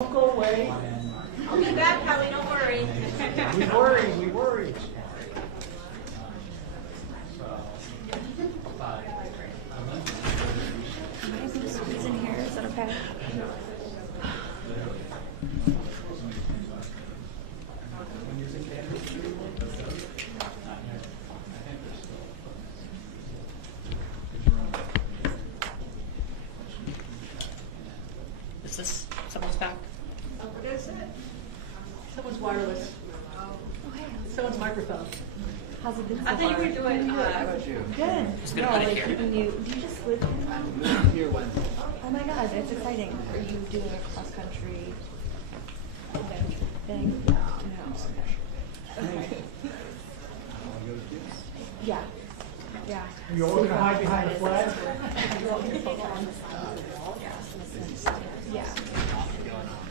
Don't go away. I'll be back, Kelly, don't worry. We worry. Squeeze in here, is that okay? Is this someone's back? Someone's wireless. Someone's microphone. How's it been so I thought you far? were doing, Good. Just gonna put it here. Keeping you, do you just live here? Here when? Oh my god, it's exciting. Are you doing a cross country thing? No. Okay. Yeah. Yeah. You all gonna hide behind the flag? You want me to put on? Yeah.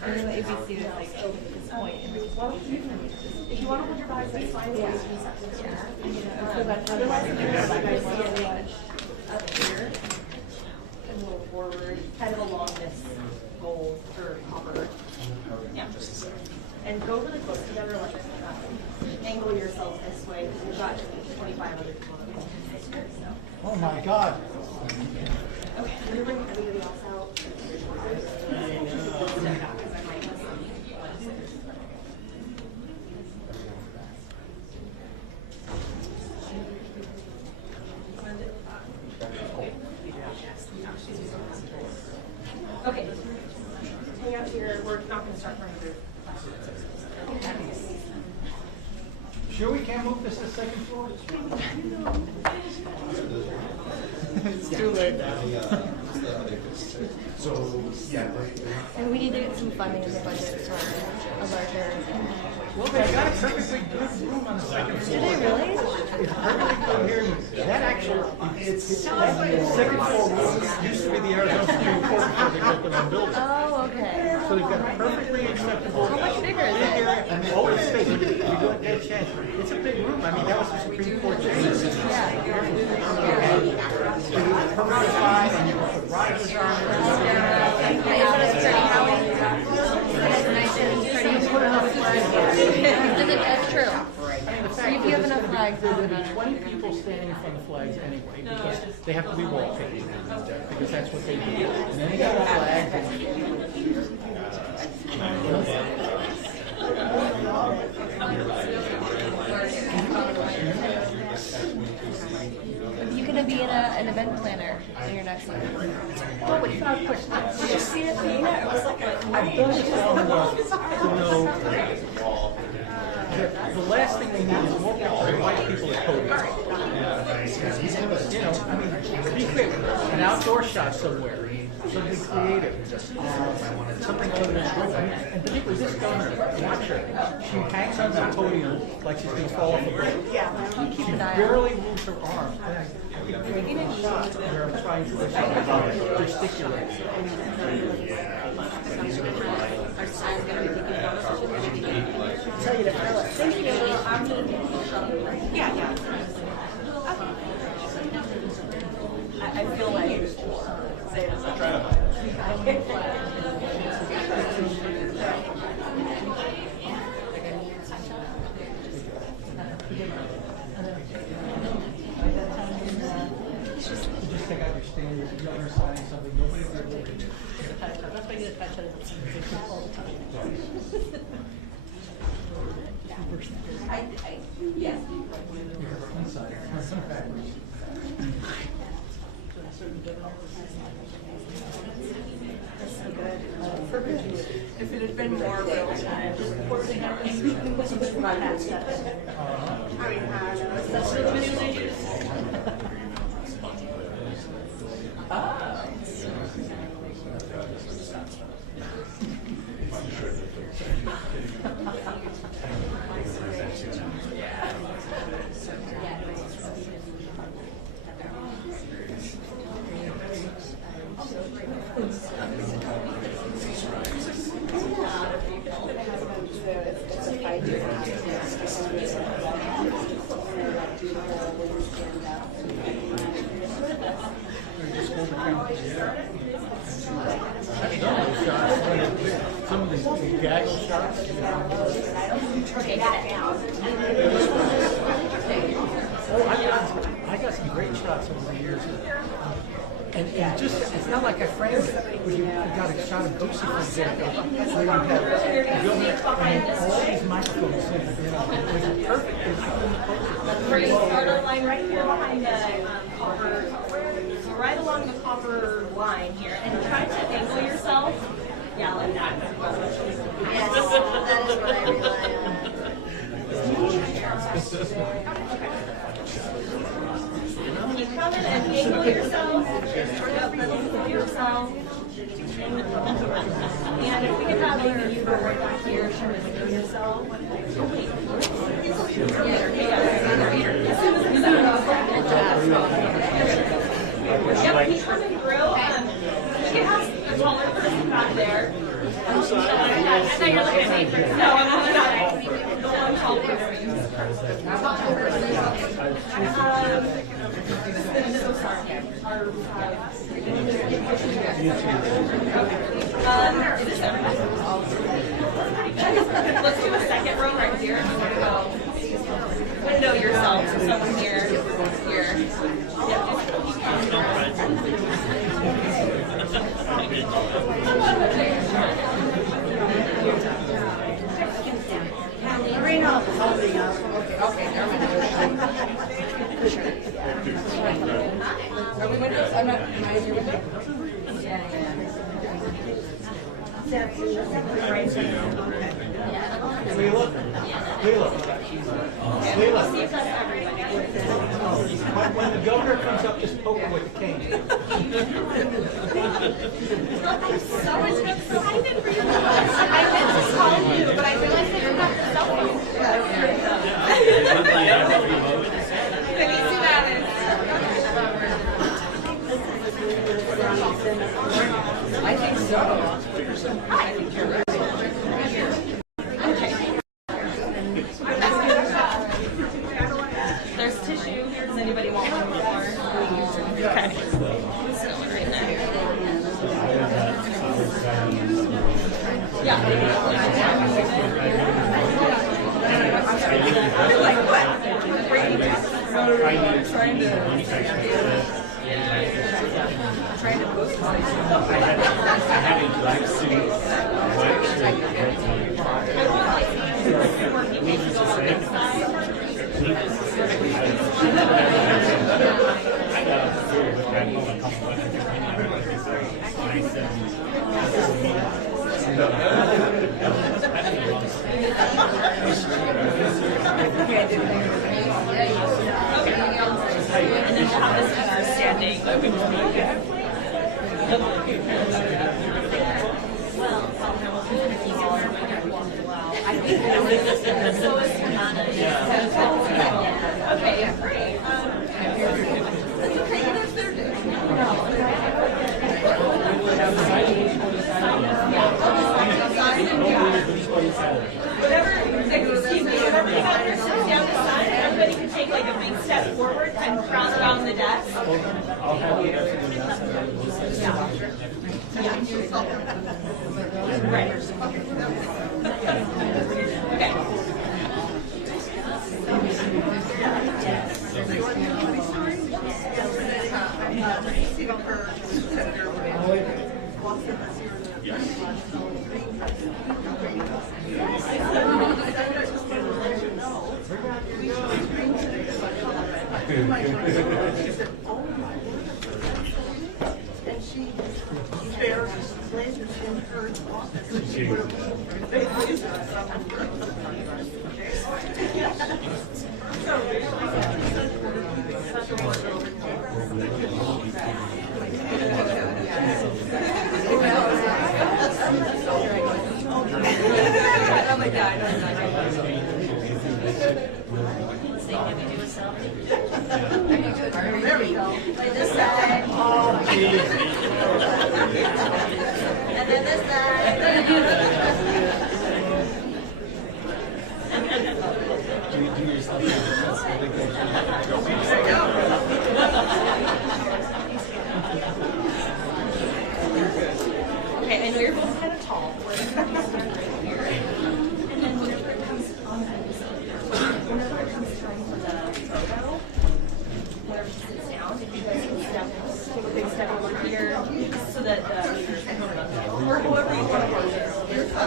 I know the ABC is like this point in the if you want to hold your bags, that's fine. yeah. So that otherwise it's just like I see it much up here and a little forward, kind of along this gold or copper. Yeah. And go really close together, like angle yourself this way because we've got 25 other people. Oh my God. Okay. Can you bring everybody else out? Okay. Hang out here. We're not going to start for another. Sure we can't move this to the second floor? It's too late now. And we need to get some funding in the budget for a larger. Well, they got a perfectly good room on the second floor. Do they really? It's perfectly coherent. That actually, that second floor room used to be the Arizona Supreme Court before they built their own building. Oh, okay. So they've got a perfectly acceptable. How much bigger is it? Oh, it's big. You don't get a chance. It's a big room. I mean, that was the Supreme Court change. That's true. If you have enough flags, There will be 20 people standing in front of the flags anyway, because they have to be wallpapered, because that's what they do. And then they got the flags. You're gonna be an event planner in your next one. Oh, but you got a question. Did you see it? Yeah, it was like I've done it long enough to know that the last thing they need is more white people at podiums. You know, I mean, be quick, an outdoor shot somewhere, something creative, something other than and particularly this governor, watch her. She hangs on the podium like she's going to fall off a boat. She barely moves her arms. I in a shot where I'm trying to gesticulate. Tell you to fill it. Thank you. Yeah. I feel like say it as a drama. Just take out your standards, if you're ever signing something, nobody will be able to. That's why you get a touch of all the time. Yes. Inside. If it had been more real time, that's the video they use. Some of these Gaggle shots. Take that down. Oh, I got some great shots over the years. And just, it's not like I framed it, but you got a shot of Boosie, for example, where you have all these microphones, you know, it was perfect. It was We're going to start our line right here behind the copper. So right along the copper line here, and try to angle yourself. Yeah, like that. Yes, that is what I rely on. You come in and angle yourself. Angle yourself. And if we could have maybe you go right back here, try to angle yourself. Oh, wait. Yep, he's coming through. He has a taller person back there. I thought you were looking at me. No, I'm not. The one tall person. So sorry. Is this everybody? Let's do a second row right here. Window yourself. So someone here. Okay, never mind. Are we windows? I'm not. Am I in your window? Leela. When the governor comes up, just poke him with the cane. I'm so excited for you. I meant to call you, but I realized that you have your cell phone. Let me see that. I think so. I think you're right. There's tissue. Does anybody want one more? Okay. So right there. Trying to boost my And then we'll have this in our standing. I think So is okay, great. Excuse me, whatever you have your sit down the side, everybody can take like a big step forward and cross around the desk. Right. Okay. And she bears lasers in her office. They laser Oh my God. There we go. Like this side. Oh, and then this side. Okay, I know you're both kind of tall. So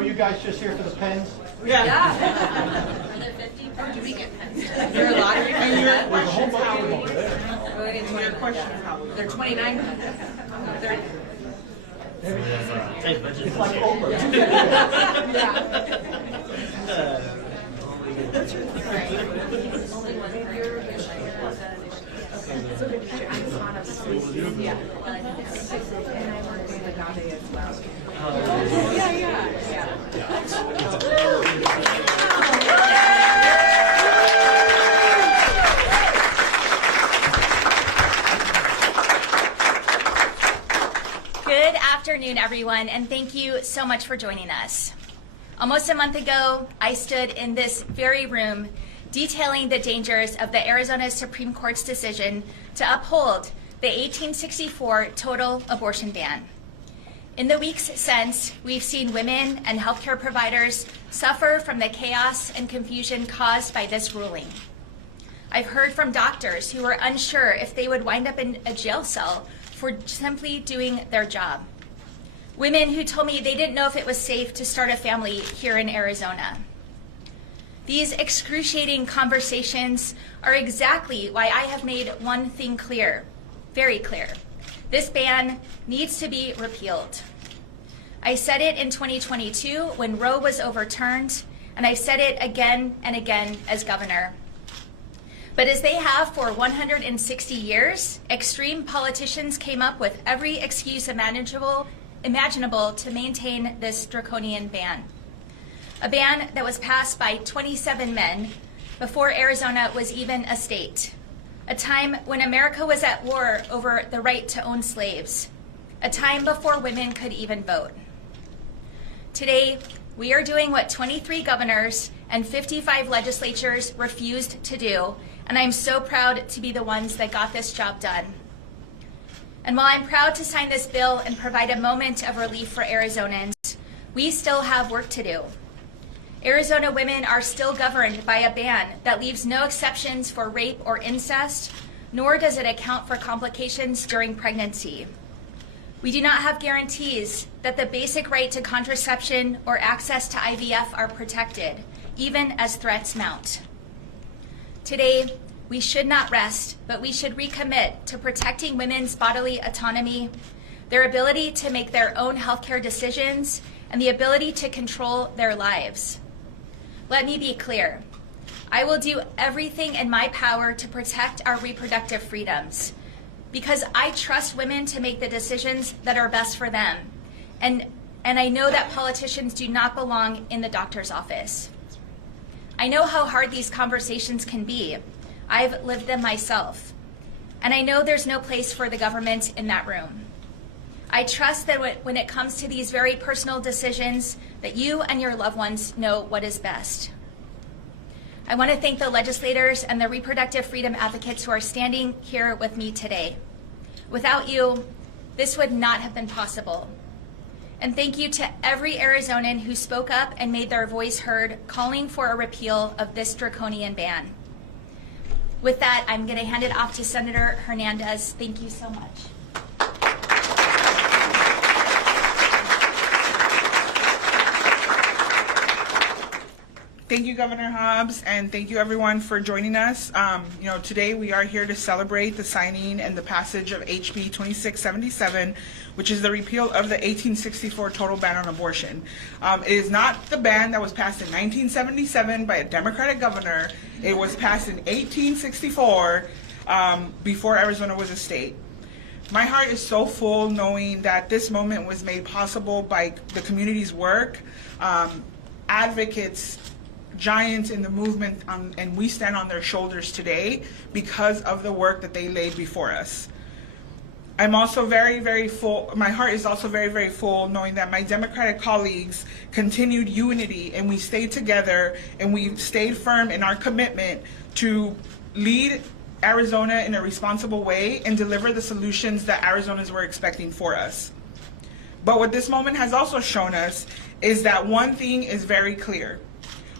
you guys just here for the pens? Yeah. Are there 50? Or do we get pens? There are a lot of and your There's a whole questions, bunch of them Howie. over there. Your questions, Howie. They're 29. They're It's like Oprah. Good afternoon, everyone, and thank you so much for joining us. Almost a month ago, I stood in this very room detailing the dangers of the Arizona Supreme Court's decision to uphold the 1864 total abortion ban. In the weeks since, we've seen women and healthcare providers suffer from the chaos and confusion caused by this ruling. I've heard from doctors who were unsure if they would wind up in a jail cell for simply doing their job. Women who told me they didn't know if it was safe to start a family here in Arizona. These excruciating conversations are exactly why I have made one thing clear, very clear. This ban needs to be repealed. I said it in 2022 when Roe was overturned, and I've said it again and again as governor. But as they have for 160 years, extreme politicians came up with every excuse imaginable to maintain this draconian ban. A ban that was passed by 27 men before Arizona was even a state. A time when America was at war over the right to own slaves. A time before women could even vote. Today, we are doing what 23 governors and 55 legislatures refused to do, and I'm so proud to be the ones that got this job done. And while I'm proud to sign this bill and provide a moment of relief for Arizonans, we still have work to do. Arizona women are still governed by a ban that leaves no exceptions for rape or incest, nor does it account for complications during pregnancy. We do not have guarantees that the basic right to contraception or access to IVF are protected, even as threats mount. Today, we should not rest, but we should recommit to protecting women's bodily autonomy, their ability to make their own healthcare decisions, and the ability to control their lives. Let me be clear. I will do everything in my power to protect our reproductive freedoms because I trust women to make the decisions that are best for them. And I know that politicians do not belong in the doctor's office. I know how hard these conversations can be. I've lived them myself. And I know there's no place for the government in that room. I trust that when it comes to these very personal decisions, that you and your loved ones know what is best. I want to thank the legislators and the reproductive freedom advocates who are standing here with me today. Without you, this would not have been possible. And thank you to every Arizonan who spoke up and made their voice heard, calling for a repeal of this draconian ban. With that, I'm going to hand it off to Senator Hernandez. Thank you so much. Thank you, Governor Hobbs, and thank you everyone for joining us. Today we are here to celebrate the signing and the passage of HB 2677, which is the repeal of the 1864 total ban on abortion. It is not the ban that was passed in 1977 by a Democratic governor. It was passed in 1864 before Arizona was a state. My heart is so full knowing that this moment was made possible by the community's work, advocates, giants in the movement, and we stand on their shoulders today because of the work that they laid before us. I'm also very, very full. My heart is also very, very full knowing that my Democratic colleagues continued unity and we stayed together and we stayed firm in our commitment to lead Arizona in a responsible way and deliver the solutions that Arizonans were expecting for us. But what this moment has also shown us is that one thing is very clear.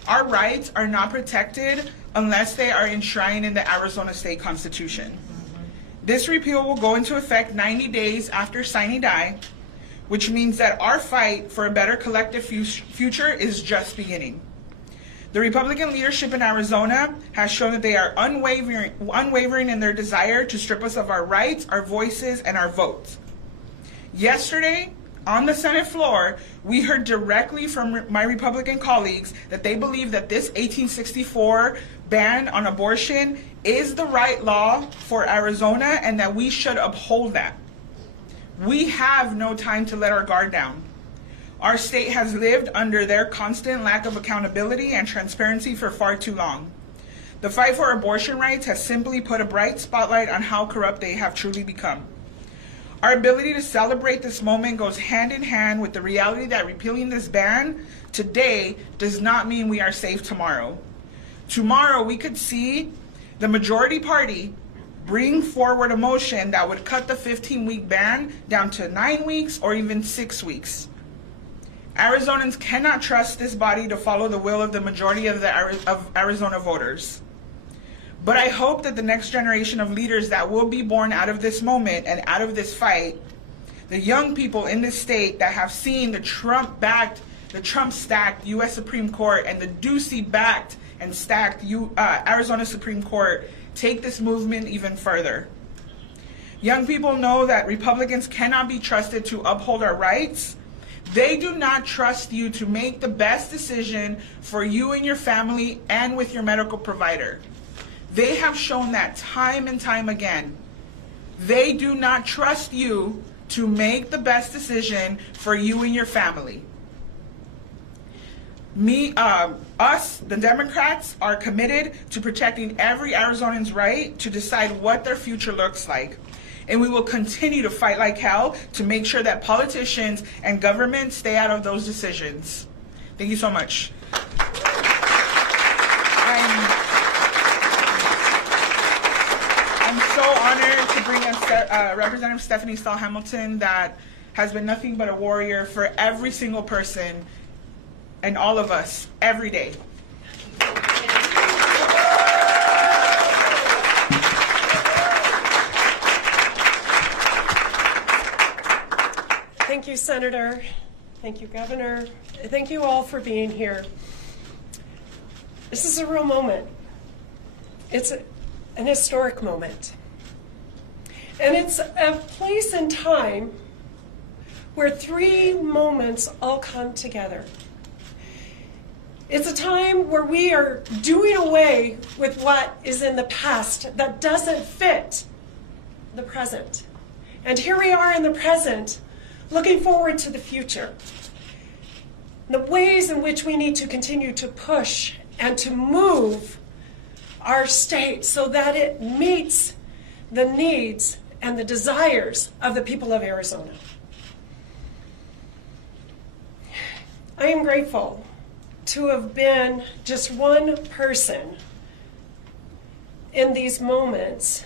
our rights are not protected unless they are enshrined in the Arizona State Constitution. This repeal will go into effect 90 days after sine die, which means that our fight for a better collective future is just beginning. The Republican leadership in Arizona has shown that they are unwavering in their desire to strip us of our rights, our voices, and our votes. Yesterday, on the Senate floor, we heard directly from my Republican colleagues that they believe that this 1864 ban on abortion is the right law for Arizona and that we should uphold that. We have no time to let our guard down. Our state has lived under their constant lack of accountability and transparency for far too long. The fight for abortion rights has simply put a bright spotlight on how corrupt they have truly become. Our ability to celebrate this moment goes hand in hand with the reality that repealing this ban today does not mean we are safe tomorrow. Tomorrow we could see the majority party bring forward a motion that would cut the 15-week ban down to 9 weeks or even 6 weeks. Arizonans cannot trust this body to follow the will of the majority of Arizona voters. But I hope that the next generation of leaders that will be born out of this moment and out of this fight, the young people in this state that have seen the Trump-stacked U.S. Supreme Court and the Ducey-backed and stacked Arizona Supreme Court, take this movement even further. Young people know that Republicans cannot be trusted to uphold our rights. They do not trust you to make the best decision for you and your family and with your medical provider. They have shown that time and time again. They do not trust you to make the best decision for you and your family. Us, the Democrats, are committed to protecting every Arizonan's right to decide what their future looks like. And we will continue to fight like hell to make sure that politicians and government stay out of those decisions. Thank you so much. I'm so honored to bring in Representative Stephanie Stahl-Hamilton, that has been nothing but a warrior for every single person and all of us every day. Thank you, Senator. Thank you, Governor. Thank you all for being here. This is a real moment. It's an historic moment. And it's a place and time where three moments all come together. It's a time where we are doing away with what is in the past that doesn't fit the present. And here we are in the present, looking forward to the future. The ways in which we need to continue to push and to move our state so that it meets the needs and the desires of the people of Arizona. I am grateful to have been just one person in these moments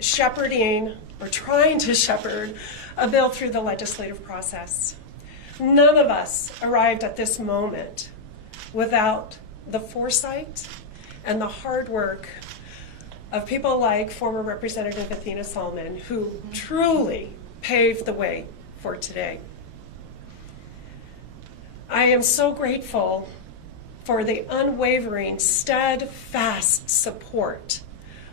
shepherding or trying to shepherd a bill through the legislative process. None of us arrived at this moment without the foresight and the hard work of people like former Representative Athena Salmon, who truly paved the way for today. I am so grateful for the unwavering, steadfast support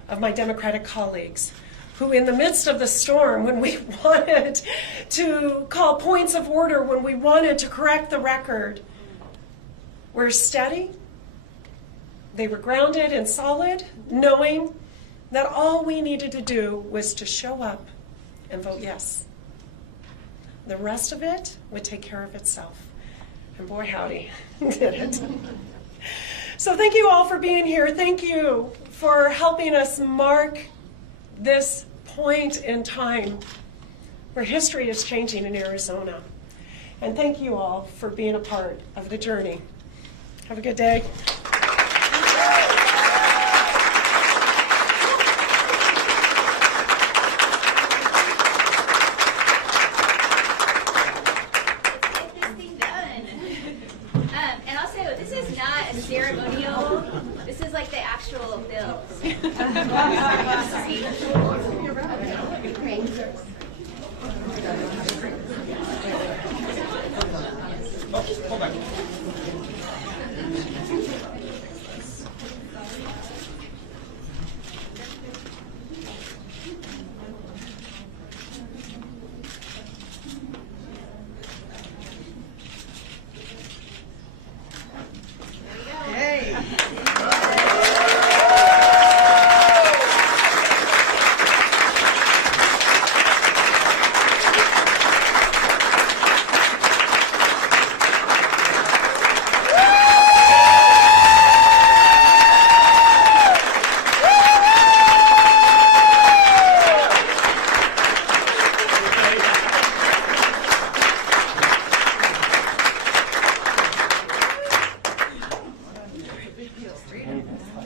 of my Democratic colleagues, who in the midst of the storm, when we wanted to call points of order, when we wanted to correct the record, were steady. They were grounded and solid, knowing that all we needed to do was to show up and vote yes. The rest of it would take care of itself. And boy, howdy, did it. So thank you all for being here. Thank you for helping us mark this point in time where history is changing in Arizona. And thank you all for being a part of the journey. Have a good day. And also, this is not a ceremony Oh, hold on.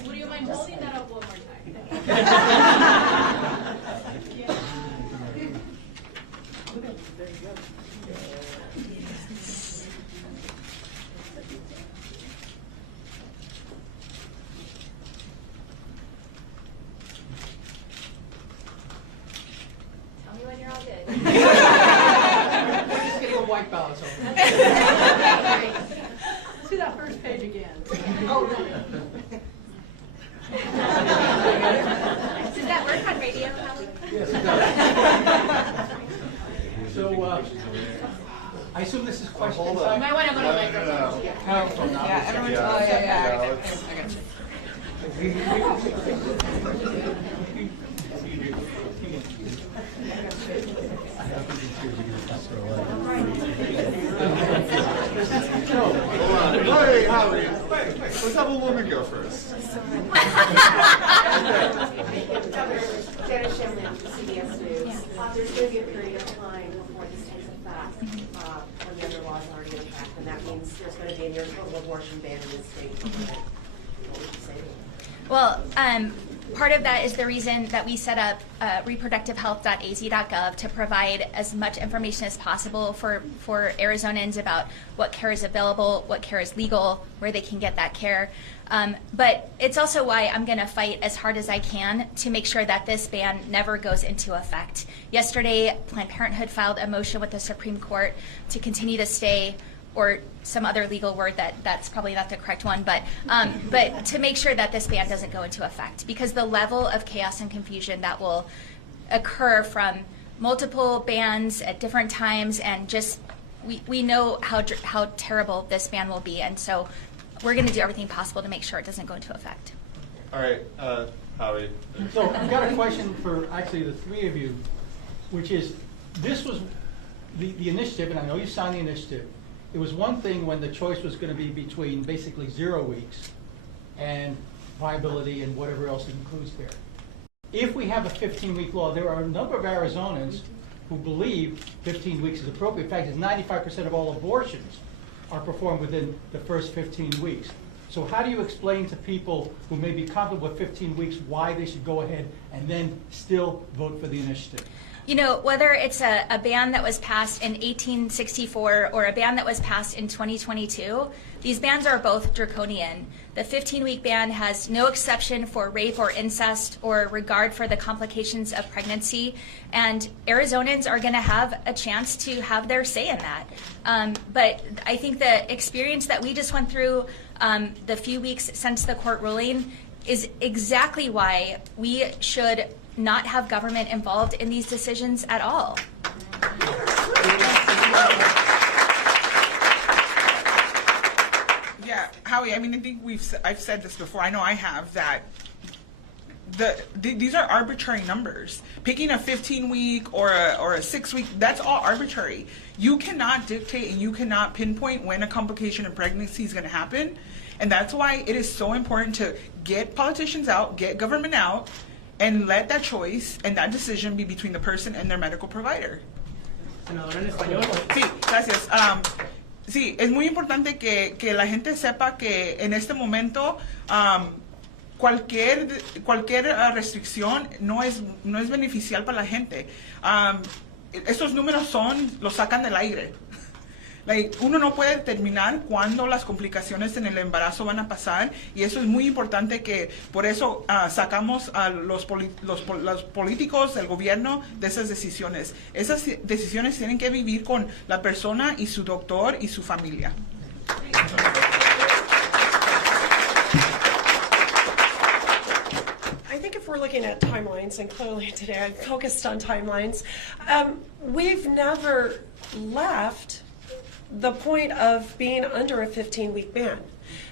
Would you mind holding that up one more time? Tell me when you're all good. We're just getting a white balance over. See that first page again. Does that work on radio, Kelly? Yes, it does. So, I assume this is question You time? might want to go to the microphone. Yeah, everyone. Oh, yeah. I got you. Hey, Howie. Let's have a woman go first. Jenna Shimlin, CBS News. There's going to be a period of time before this takes effect, when the other law is already in effect, and that means there's going to be a near total abortion ban in the state. What would you say to that? Well, part of that is the reason that we set up reproductivehealth.az.gov to provide as much information as possible for Arizonans about what care is available, what care is legal, where they can get that care. But it's also why I'm going to fight as hard as I can to make sure that this ban never goes into effect. Yesterday, Planned Parenthood filed a motion with the Supreme Court to continue to stay, or some other legal word that's probably not the correct one, but to make sure that this ban doesn't go into effect, because the level of chaos and confusion that will occur from multiple bans at different times, and just we know how terrible this ban will be, and so we're going to do everything possible to make sure it doesn't go into effect. All right, Howie. So I've got a question for actually the three of you, which is, this was the initiative, and I know you signed the initiative. It was one thing when the choice was going to be between basically 0 weeks and viability and whatever else it includes there. If we have a 15-week law, there are a number of Arizonans who believe 15 weeks is appropriate. In fact, 95% of all abortions are performed within the first 15 weeks. So how do you explain to people who may be comfortable with 15 weeks why they should go ahead and then still vote for the initiative? You know, whether it's a ban that was passed in 1864 or a ban that was passed in 2022, these bans are both draconian. The 15-week ban has no exception for rape or incest or regard for the complications of pregnancy, and Arizonans are going to have a chance to have their say in that. But I think the experience that we just went through the few weeks since the court ruling is exactly why we should not have government involved in these decisions at all. Yeah, Howie, I mean, I think I've said this before, I know I have, that these are arbitrary numbers. Picking a 15-week or a 6-week, that's all arbitrary. You cannot dictate and you cannot pinpoint when a complication in pregnancy is going to happen. And that's why it is so important to get politicians out, get government out, and let that choice and that decision be between the person and their medical provider. Senadora en español. Sí, gracias. Sí, es muy importante que la gente sepa que en este momento cualquier restricción no es beneficial para la gente. Estos números los sacan del aire. Like, uno no puede determinar cuándo las complicaciones en el embarazo van a pasar, y eso es muy importante, que por eso sacamos a los políticos del gobierno de esas decisiones. Esas decisiones tienen que vivir con la persona y su doctor y su familia. I think if we're looking at timelines, and clearly today I focused on timelines, we've never left the point of being under a 15-week ban.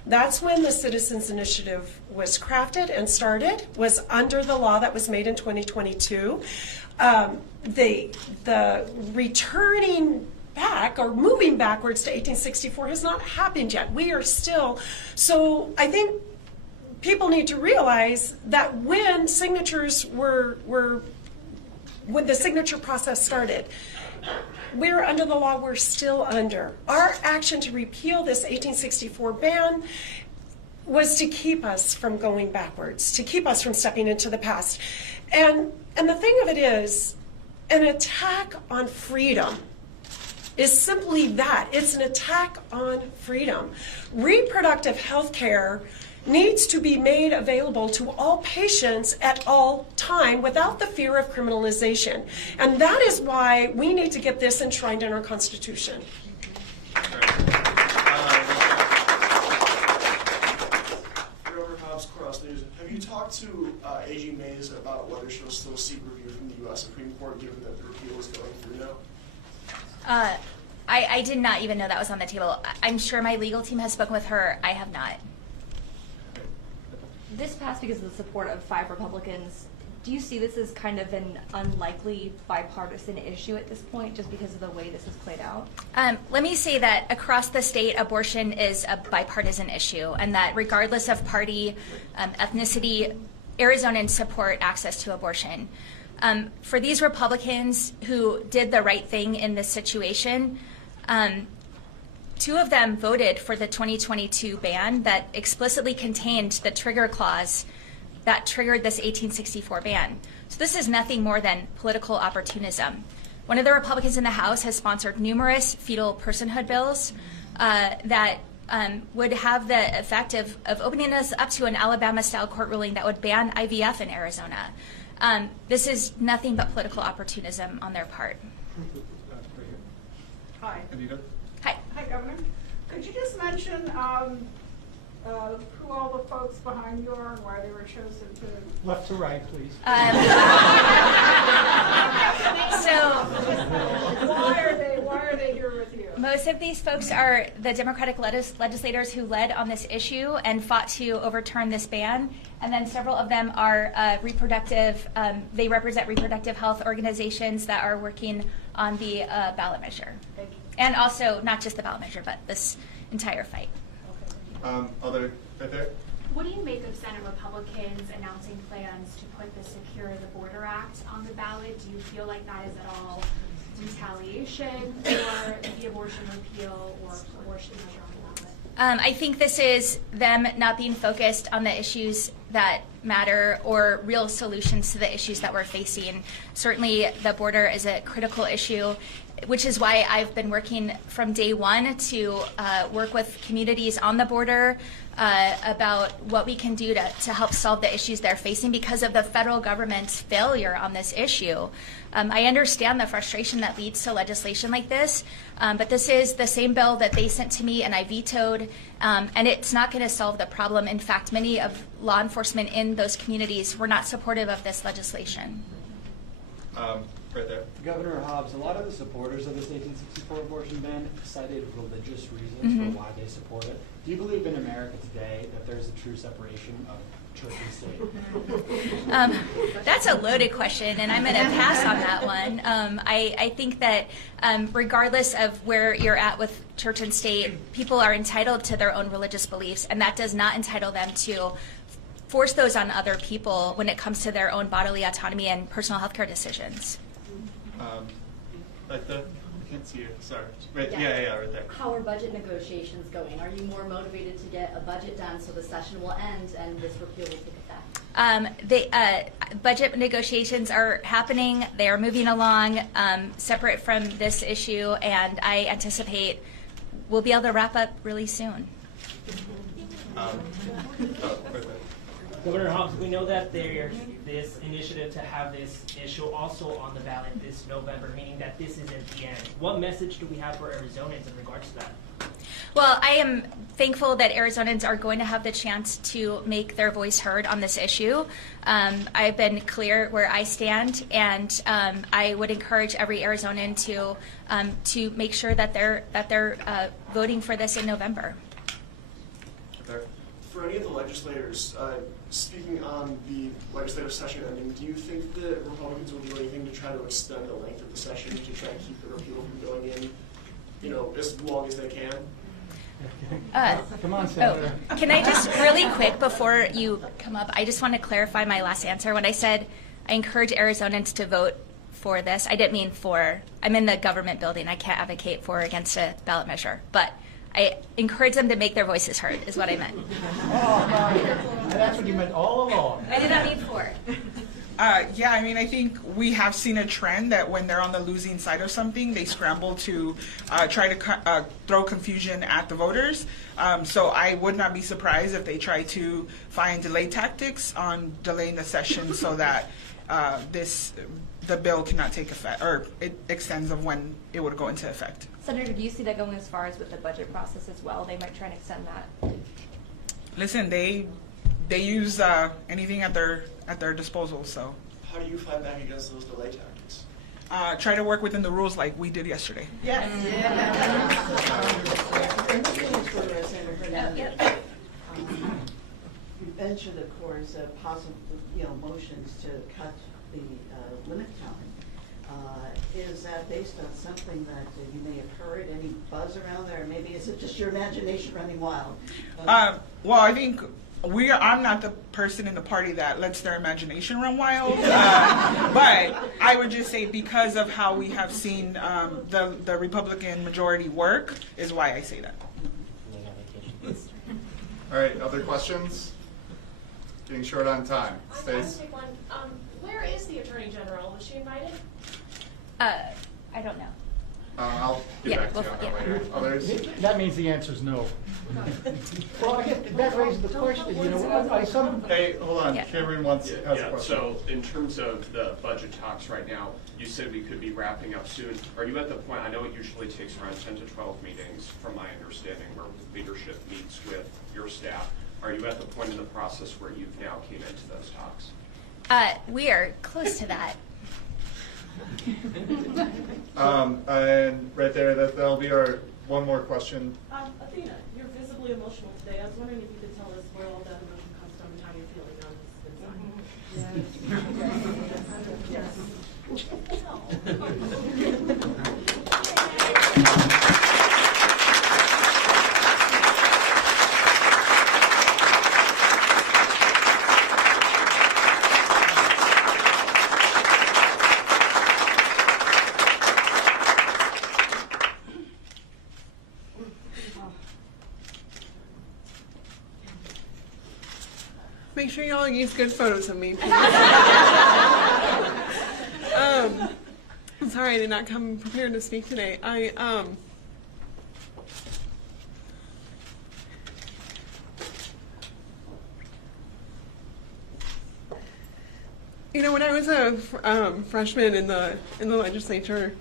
That's when the Citizens Initiative was crafted and started, was under the law that was made in 2022. The returning back or moving backwards to 1864 has not happened yet. We are still, so I think people need to realize that when signatures when the signature process started, we're under the law we're still under. Our action to repeal this 1864 ban was to keep us from going backwards, to keep us from stepping into the past. And the thing of it is, an attack on freedom is simply that. It's an attack on freedom. Reproductive health care needs to be made available to all patients at all time without the fear of criminalization. And that is why we need to get this enshrined in our Constitution. Reverend Hobbs, Cross News. Have you talked to AG Mays about whether she'll still seek review from the U.S. Supreme Court, given that the repeal is going through now? I did not even know that was on the table. I'm sure my legal team has spoken with her. I have not. This passed because of the support of 5 Republicans. Do you see this as kind of an unlikely bipartisan issue at this point, just because of the way this has played out? Let me say that across the state, abortion is a bipartisan issue, and that regardless of party, ethnicity, Arizonans support access to abortion. For these Republicans who did the right thing in this situation, 2 of them voted for the 2022 ban that explicitly contained the trigger clause that triggered this 1864 ban. So this is nothing more than political opportunism. One of the Republicans in the House has sponsored numerous fetal personhood bills that would have the effect of opening us up to an Alabama-style court ruling that would ban IVF in Arizona. This is nothing but political opportunism on their part. Hi. Anita? Hi. Hi, Governor. Could you just mention who all the folks behind you are and why they were chosen to... Left to right, please. Why are they here with you? Most of these folks are the Democratic legislators who led on this issue and fought to overturn this ban. And then several of them are they represent reproductive health organizations that are working on the ballot measure. Thank you. And also, not just the ballot measure, but this entire fight. Other, right there? What do you make of Senate Republicans announcing plans to put the Secure the Border Act on the ballot? Do you feel like that is at all retaliation for the abortion repeal or abortion measure on the ballot? I think this is them not being focused on the issues that matter or real solutions to the issues that we're facing. Certainly, the border is a critical issue, which is why I've been working from day one to work with communities on the border about what we can do to help solve the issues they're facing because of the federal government's failure on this issue. I understand the frustration that leads to legislation like this, but this is the same bill that they sent to me and I vetoed, and it's not going to solve the problem. In fact, many of law enforcement in those communities were not supportive of this legislation. Right there. Governor Hobbs, a lot of the supporters of this 1864 abortion ban cited religious reasons for why they support it. Do you believe in America today that there's a true separation of church and state? That's a loaded question, and I'm going to pass on that one. I think that regardless of where you're at with church and state, people are entitled to their own religious beliefs, and that does not entitle them to force those on other people when it comes to their own bodily autonomy and personal health care decisions. Like the, I can't see you, sorry. Right, yeah, right there. How are budget negotiations going? Are you more motivated to get a budget done so the session will end and this repeal will take effect? Budget negotiations are happening. They are moving along separate from this issue, and I anticipate we'll be able to wrap up really soon. Governor Hobbs, we know that there's this initiative to have this issue also on the ballot this November, meaning that this isn't the end. What message do we have for Arizonans in regards to that? Well, I am thankful that Arizonans are going to have the chance to make their voice heard on this issue. I've been clear where I stand, and I would encourage every Arizonan to make sure that they're voting for this in November. For any of the legislators, speaking on the legislative session ending, do you think that Republicans will do anything to try to extend the length of the session to try to keep the repeal from going in, as long as they can? Come on, Senator. Can I just really quick before you come up, I just want to clarify my last answer. When I said I encourage Arizonans to vote for this, I didn't mean for, I'm in the government building. I can't advocate for or against a ballot measure, but I encourage them to make their voices heard is what I meant. Oh, that's what you meant all along. I did not mean for. Yeah, I mean, I think we have seen a trend that when they're on the losing side of something, they scramble to try to throw confusion at the voters. So I would not be surprised if they try to find delay tactics on delaying the session so that the bill cannot take effect, or it extends of when it would go into effect. Senator, do you see that going as far as with the budget process as well? They might try and extend that. Listen, they use anything at their disposal. So How do you fight back against those delay tactics? try to work within the rules like we did yesterday. Yes. You ventured, of course, possible, motions to cut the limit time. Is that based on something that you may have heard? Any buzz around there? Maybe is it just your imagination running wild? Well, I think I'm not the person in the party that lets their imagination run wild. But I would just say because of how we have seen the Republican majority work is why I say that. All right, other questions? Getting short on time. I'll Stace? take one. Where is the Attorney General? Was she invited? I don't know. I'll get back to you on that later. Others? That means the answer is no. Well, I guess that raises the question, Hey, hold on. Yeah. Cameron has a question. So in terms of the budget talks right now, you said we could be wrapping up soon. Are you at the point, I know it usually takes around 10 to 12 meetings, from my understanding, where leadership meets with your staff. Are you at the point in the process where you've now came into those talks? We are close to that. And right there, that'll be our one more question. Athena, you're visibly emotional today. I was wondering if you could tell us where all that emotion comes from and how you're feeling on this inside. Make sure y'all use good photos of me. I'm sorry I did not come prepared to speak today. When I was a freshman in the legislature,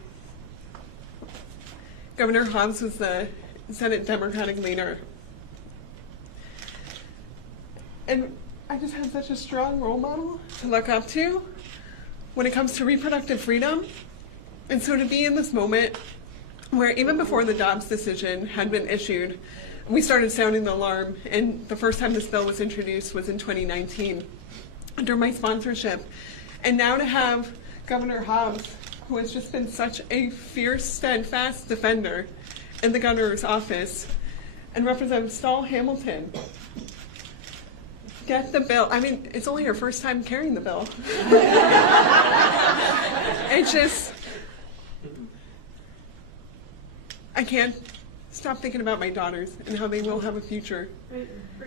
Governor Hobbs was the Senate Democratic leader. And I just had such a strong role model to look up to when it comes to reproductive freedom. And so to be in this moment where even before the Dobbs decision had been issued, we started sounding the alarm, and the first time this bill was introduced was in 2019 under my sponsorship. And now to have Governor Hobbs, who has just been such a fierce, steadfast defender in the governor's office, and Representative Stahl Hamilton, get the bill. I mean, it's only her first time carrying the bill. It's just, I can't stop thinking about my daughters and how they will have a future.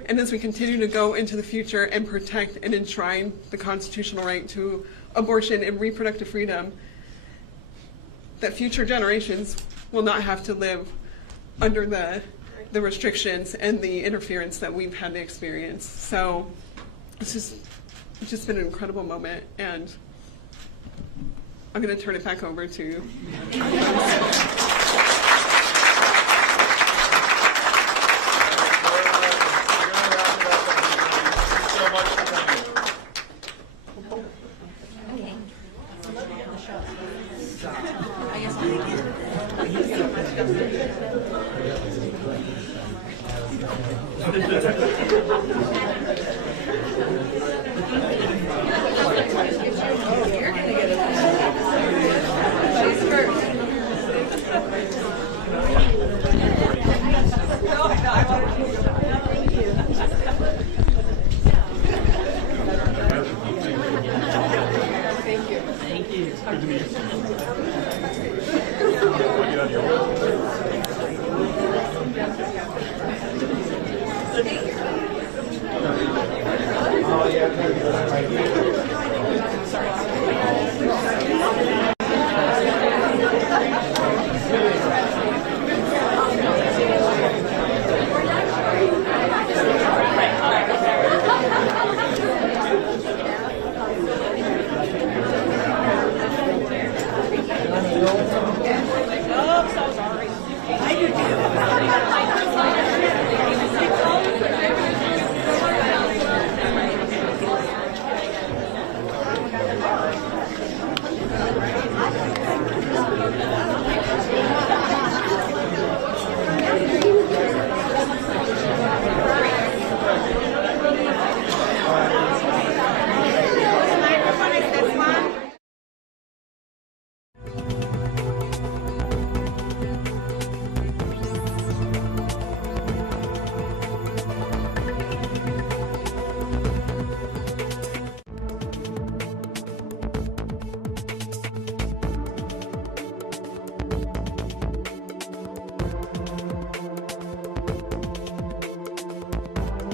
And as we continue to go into the future and protect and enshrine the constitutional right to abortion and reproductive freedom, that future generations will not have to live under the restrictions and the interference that we've had to experience. So it's just been an incredible moment, and I'm going to turn it back over to Thank you. Good to meet you.